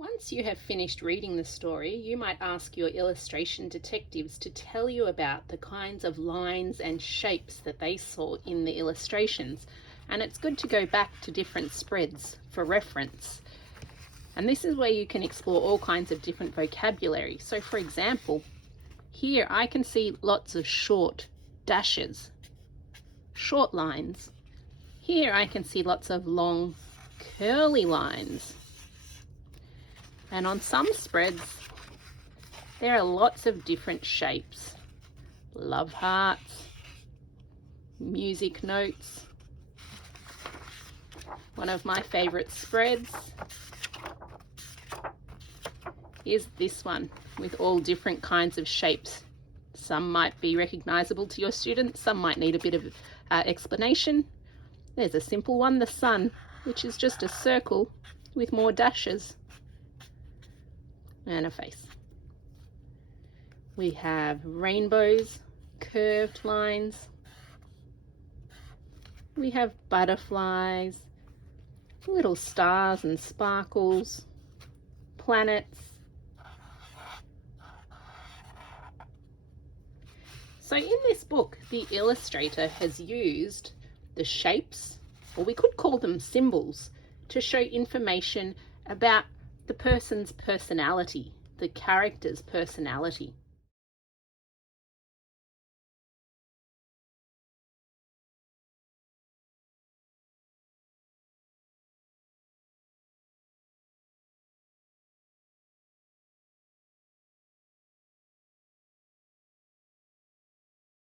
Once you have finished reading the story, you might ask your illustration detectives to tell you about the kinds of lines and shapes that they saw in the illustrations. And it's good to go back to different spreads for reference. And this is where you can explore all kinds of different vocabulary. So for example, here I can see lots of short dashes, short lines. Here I can see lots of long curly lines. And on some spreads, there are lots of different shapes. Love hearts, music notes. One of my favorite spreads is this one with all different kinds of shapes. Some might be recognizable to your students, some might need a bit of explanation. There's a simple one, the sun, which is just a circle with more dashes and a face. We have rainbows, curved lines. We have butterflies, little stars and sparkles, planets. So in this book, the illustrator has used the shapes, or we could call them symbols, to show information about the person's personality, the character's personality.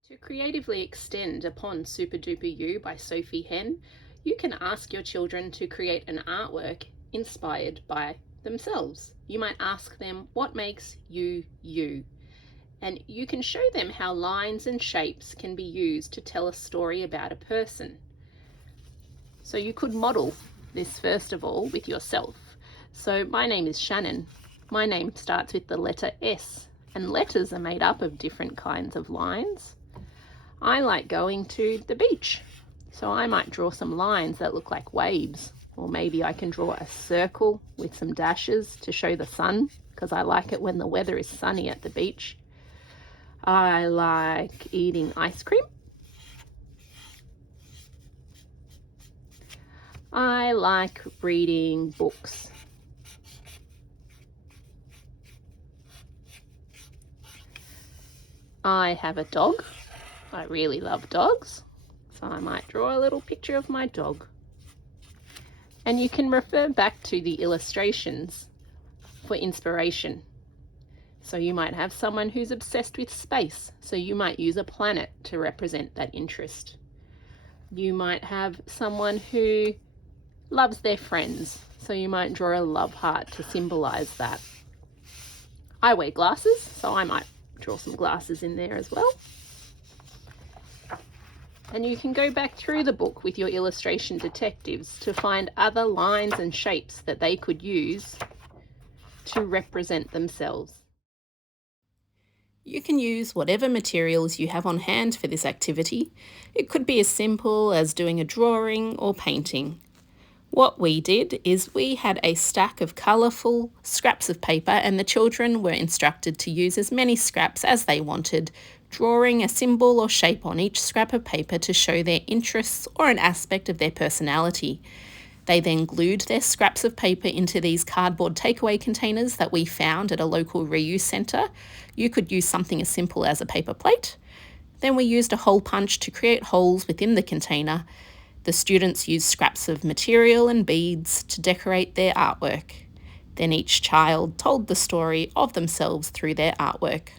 To creatively extend upon Super Duper You by Sophie Henn, you can ask your children to create an artwork inspired by themselves. You might ask them, what makes you, you? And you can show them how lines and shapes can be used to tell a story about a person. So you could model this first of all with yourself. So my name is Shannon. My name starts with the letter S, and letters are made up of different kinds of lines. I like going to the beach, so I might draw some lines that look like waves, or maybe I can draw a circle with some dashes to show the sun, because I like it when the weather is sunny at the beach. I like eating ice cream. I like reading books. I have a dog. I really love dogs, so I might draw a little picture of my dog. And you can refer back to the illustrations for inspiration. So you might have someone who's obsessed with space, so you might use a planet to represent that interest. You might have someone who loves their friends, so you might draw a love heart to symbolize that. I wear glasses, so I might draw some glasses in there as well. And you can go back through the book with your illustration detectives to find other lines and shapes that they could use to represent themselves. You can use whatever materials you have on hand for this activity. It could be as simple as doing a drawing or painting. What we did is we had a stack of colourful scraps of paper, and the children were instructed to use as many scraps as they wanted, drawing a symbol or shape on each scrap of paper to show their interests or an aspect of their personality. They then glued their scraps of paper into these cardboard takeaway containers that we found at a local reuse centre. You could use something as simple as a paper plate. Then we used a hole punch to create holes within the container. The students used scraps of material and beads to decorate their artwork. Then each child told the story of themselves through their artwork.